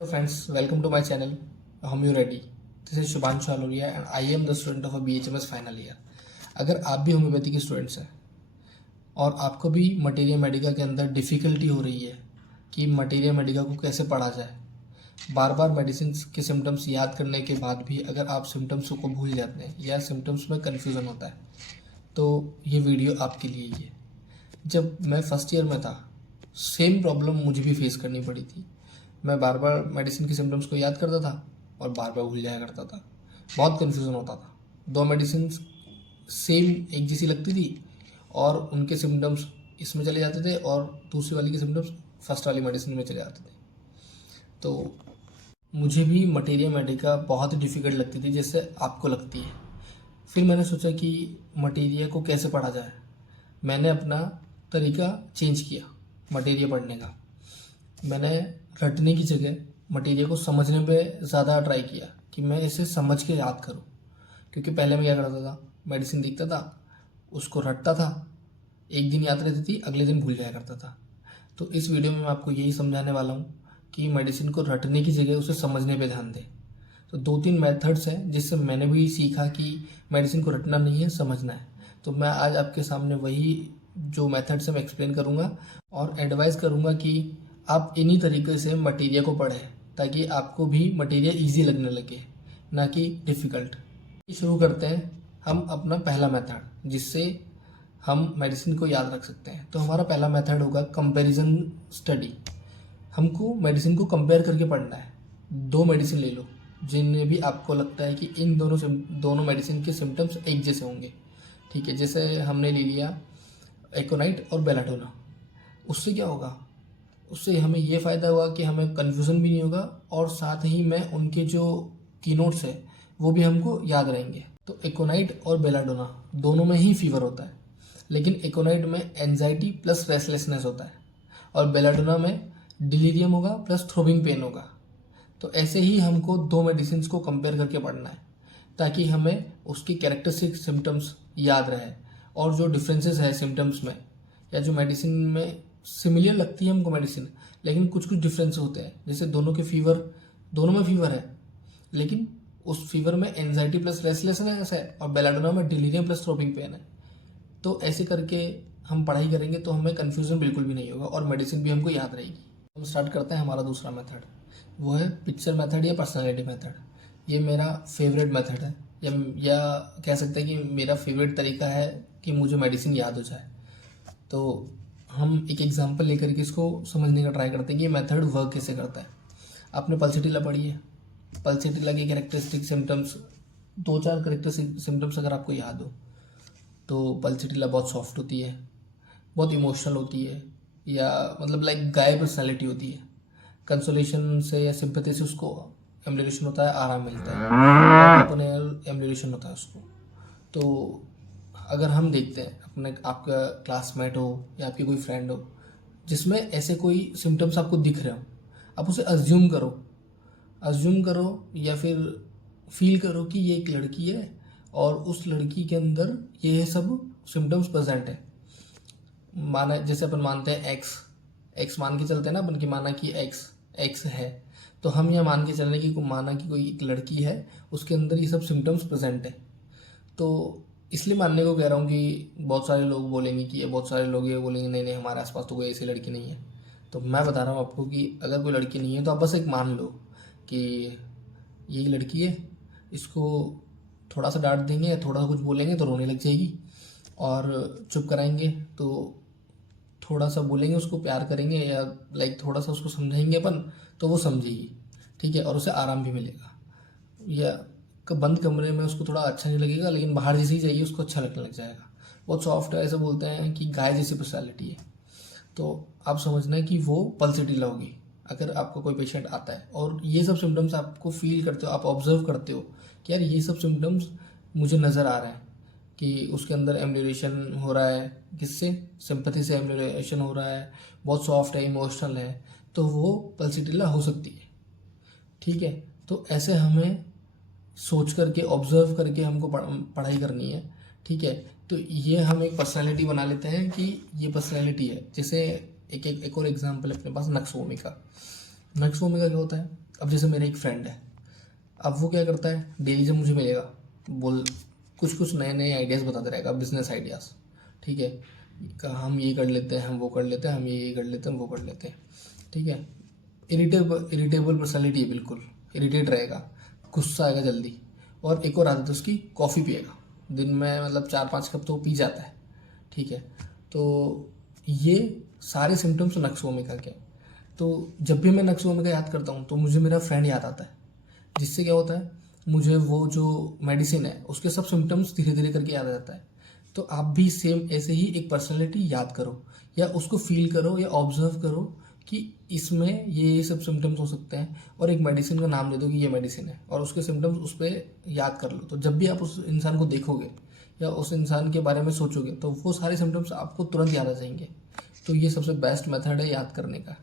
Hello friends, welcome to my channel. Home you ready? This is Shubhanshu Aluria and I am the student of a BHMS final year. अगर आप भी homeopathy के students हैं और आपको भी materia Medica के अंदर डिफ़िकल्टी हो रही है कि मटेरिया मेडिका को कैसे पढ़ा जाए, बार बार मेडिसिन के सिम्टम्स याद करने के बाद भी अगर आप सिम्टम्स को भूल जाते हैं या सिम्टम्स में कन्फ्यूज़न होता है तो ये वीडियो आपके लिए ही है। जब मैं फर्स्ट ईयर में था सेम प्रॉब्लम मुझे भी फेस करनी पड़ी थी। मैं बार बार मेडिसिन के सिम्टम्स को याद करता था और बार बार भूल जाया करता था। बहुत कन्फ्यूज़न होता था। दो मेडिसिन सेम एक जैसी लगती थी और उनके सिम्टम्स इसमें चले जाते थे और दूसरी वाली के सिम्टम्स फर्स्ट वाली मेडिसिन में चले जाते थे। तो मुझे भी मटेरिया मेडिका बहुत ही डिफ़िकल्ट लगती थी जैसे आपको लगती है। फिर मैंने सोचा कि मटेरिया को कैसे पढ़ा जाए। मैंने अपना तरीका चेंज किया मटेरिया पढ़ने का। मैंने रटने की जगह मटेरिया को समझने पे ज़्यादा ट्राई किया कि मैं इसे समझ के याद करूं। क्योंकि पहले मैं क्या करता था, मेडिसिन दिखता था, उसको रटता था, एक दिन याद रहती थी, अगले दिन भूल जाया करता था। तो इस वीडियो में मैं आपको यही समझाने वाला हूँ कि मेडिसिन को रटने की जगह उसे समझने पे ध्यान दें। तो 2-3 मेथड्स हैं जिससे मैंने भी सीखा कि मेडिसिन को रटना नहीं है, समझना है। तो मैं आज आपके सामने वही जो मेथड्स है मैं एक्सप्लेन करूँगा और एडवाइस करूँगा कि आप इन्हीं तरीके से मटेरिया को पढ़ें ताकि आपको भी मटेरिया इजी लगने लगे, ना कि डिफ़िकल्ट। शुरू करते हैं हम अपना पहला मेथड जिससे हम मेडिसिन को याद रख सकते हैं। तो हमारा पहला मेथड होगा कंपैरिजन स्टडी। हमको मेडिसिन को कंपेयर करके पढ़ना है। दो मेडिसिन ले लो जिनमें भी आपको लगता है कि इन दोनों मेडिसिन के सिम्टम्स एक जैसे होंगे। ठीक है, जैसे हमने ले लिया एकोनाइट और बेलाडोना। उससे क्या होगा, उससे हमें ये फ़ायदा हुआ कि हमें कन्फ्यूज़न भी नहीं होगा और साथ ही में उनके जो कीनोट्स है वो भी हमको याद रहेंगे। तो एकोनाइट और बेलाडोना दोनों में ही फीवर होता है, लेकिन एकोनाइट में एंजाइटी प्लस रेस्टलेसनेस होता है और बेलाडोना में डिलीरियम होगा प्लस थ्रोबिंग पेन होगा। तो ऐसे ही हमको दो मेडिसिन को कंपेयर करके पढ़ना है ताकि हमें उसकी कैरेक्टरिस्टिक सिम्टम्स याद रहे और जो डिफरेंसेस है सिम्टम्स में या जो मेडिसिन में सिमिलर लगती है हमको मेडिसिन, लेकिन कुछ कुछ डिफरेंस होते हैं। जैसे दोनों में फीवर है, लेकिन उस फीवर में एंजाइटी प्लस रेस्टलेसनेस है और बेलाडोना में डिलीरियम प्लस थ्रोबिंग पेन है। तो ऐसे करके हम पढ़ाई करेंगे तो हमें कन्फ्यूज़न बिल्कुल भी नहीं होगा और मेडिसिन भी हमको याद रहेगी। हम स्टार्ट करते हैं हमारा दूसरा मेथड, वो है पिक्चर मेथड या पर्सनालिटी मेथड। ये मेरा फेवरेट मेथड है या कह सकते हैं कि मेरा फेवरेट तरीका है कि मुझे मेडिसिन याद हो जाए। तो हम एक एग्जांपल लेकर के इसको समझने का ट्राई करते हैं कि ये मेथड वर्क कैसे करता है। आपने पल्सिटिला पढ़ी है। पल्सिटिला के कैरेक्टरिस्टिक सिम्टम्स, 2-4 कैरेक्टरिस्टिक सिम्टम्स अगर आपको याद हो तो पल्सिटिला बहुत सॉफ्ट होती है, बहुत इमोशनल होती है, या मतलब लाइक गाय पर्सनैलिटी होती है। कंसोलेशन से या सिंपैथी से उसको एम्युलेशन होता है, आराम मिलता है, ओपन एम्युलेशन होता है उसको। तो अगर हम देखते हैं अपने आपका क्लासमेट हो या आपकी कोई फ्रेंड हो जिसमें ऐसे कोई सिम्टम्स आपको दिख रहे हो, आप उसे अज्यूम करो या फिर फील करो कि ये एक लड़की है और उस लड़की के अंदर ये सब सिम्टम्स प्रेजेंट है। माना जैसे अपन मानते हैं एक्स मान के चलते हैं ना अपन की, माना कि एक्स है, तो हम यह मान के चल रहे हैं कि माना कि कोई एक लड़की है, उसके अंदर ये सब सिम्टम्स प्रेजेंट है। तो इसलिए मानने को कह रहा हूँ कि बहुत सारे लोग बोलेंगे कि ये बहुत सारे लोग ये बोलेंगे नहीं नहीं हमारे आसपास तो कोई ऐसी लड़की नहीं है। तो मैं बता रहा हूँ आपको कि अगर कोई लड़की नहीं है तो आप बस एक मान लो कि यही लड़की है, इसको थोड़ा सा डांट देंगे, थोड़ा सा कुछ बोलेंगे तो रोने लग जाएगी, और चुप कराएंगे तो थोड़ा सा बोलेंगे, उसको प्यार करेंगे या लाइक थोड़ा सा उसको समझाएंगे अपन तो वो समझेगी। ठीक है, और उसे आराम भी मिलेगा। या बंद कमरे में उसको थोड़ा अच्छा नहीं लगेगा, लेकिन बाहर जैसे ही जाइए उसको अच्छा लगने लग जाएगा। बहुत सॉफ्ट है, ऐसे बोलते हैं कि गाय जैसी पर्सनैलिटी है। तो आप समझना है कि वो पल्सिटिला होगी अगर आपको कोई पेशेंट आता है और ये सब सिम्टम्स आपको फील करते हो, आप ऑब्जर्व करते हो कि यार ये सब सिम्टम्स मुझे नज़र आ रहा है कि उसके अंदर एम्युलेशन हो रहा है, किससे, सिंपैथी से एम्युलेशन हो रहा है, बहुत सॉफ्ट है, इमोशनल है, तो वो पल्सिटिला हो सकती है। ठीक है, तो ऐसे हमें सोच करके ऑब्जर्व करके हमको पढ़ाई करनी है। ठीक है, तो ये हम एक पर्सनालिटी बना लेते हैं कि ये पर्सनालिटी है। जैसे एक और एग्जांपल अपने पास नक्सोमिका। नक्सोमिका क्या होता है, अब जैसे मेरा एक फ्रेंड है, अब वो क्या करता है, डेली जब मुझे मिलेगा बोल कुछ कुछ नए नए आइडियाज़ बताते रहेगा, बिजनेस आइडियाज़, ठीक है, हम ये कर लेते हैं, हम वो कर लेते हैं, हम ये कर लेते हैं, हम वो कर लेते हैं, ठीक है। इरिटेबल पर्सनैलिटी है, बिल्कुल इरिटेट रहेगा, गुस्सा आएगा जल्दी। और एक और आदत है उसकी, कॉफ़ी पिएगा दिन में, मतलब 4-5 कप तो पी जाता है, ठीक है। तो ये सारे सिम्टम्स नक्सोमिका के। तो जब भी मैं नक्सोमिका याद करता हूँ तो मुझे मेरा फ्रेंड याद आता है, जिससे क्या होता है, मुझे वो जो मेडिसिन है उसके सब सिम्टम्स धीरे धीरे करके याद आ जाता है। तो आप भी सेम ऐसे ही एक पर्सनैलिटी याद करो, या उसको फील करो या ऑब्जर्व करो कि इसमें ये सब सिम्टम्स हो सकते हैं, और एक मेडिसिन का नाम दे दो कि ये मेडिसिन है, और उसके सिम्टम्स उस पर याद कर लो। तो जब भी आप उस इंसान को देखोगे या उस इंसान के बारे में सोचोगे तो वो सारे सिम्टम्स आपको तुरंत याद आ जाएंगे। तो ये सबसे बेस्ट मेथड है याद करने का।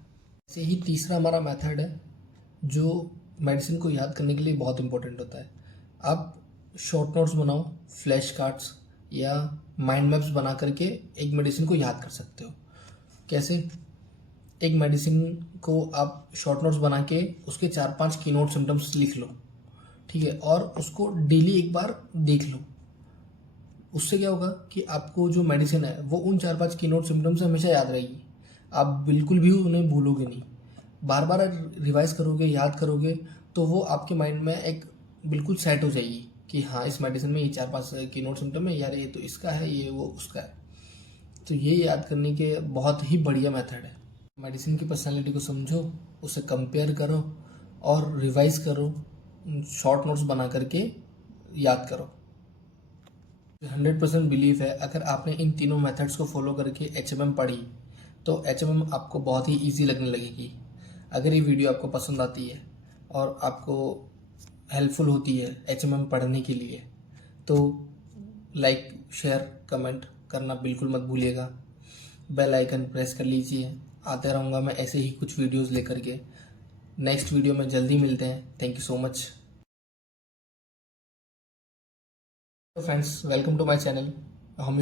ऐसे ही तीसरा हमारा मेथड है जो मेडिसिन को याद करने के लिए बहुत इंपॉर्टेंट होता है। आप शॉर्ट नोट्स बनाओ, फ्लैश कार्ड्स या माइंड मैप्स बना करके एक मेडिसिन को याद कर सकते हो। कैसे? एक मेडिसिन को आप शॉर्ट नोट्स बना के उसके 4-5 की नोट सिम्टम्स लिख लो, ठीक है, और उसको डेली एक बार देख लो। उससे क्या होगा कि आपको जो मेडिसिन है वो उन 4-5 की नोट सिम्टम्स से हमेशा याद रहेगी, आप बिल्कुल भी उन्हें भूलोगे नहीं। बार बार रिवाइज करोगे, याद करोगे, तो वो आपके माइंड में एक बिल्कुल सेट हो जाएगी कि हाँ, इस मेडिसिन में ये 4-5 की नोट सिम्टम है यार, ये तो इसका है, ये वो उसका है। तो ये याद करने के बहुत ही बढ़िया मेथड है। मेडिसिन की पर्सनालिटी को समझो, उसे कंपेयर करो और रिवाइज करो, शॉर्ट नोट्स बना करके याद करो। 100% बिलीव है, अगर आपने इन तीनों मेथड्स को फॉलो करके HMM पढ़ी तो HMM आपको बहुत ही इजी लगने लगेगी। अगर ये वीडियो आपको पसंद आती है और आपको हेल्पफुल होती है HMM पढ़ने के लिए, तो लाइक, शेयर, कमेंट करना बिल्कुल मत भूलिएगा। बेल आइकन प्रेस कर लीजिए। आते रहूँगा मैं ऐसे ही कुछ वीडियोस लेकर के। नेक्स्ट वीडियो में जल्दी मिलते हैं। Thank you so much friends, welcome to my channel. हम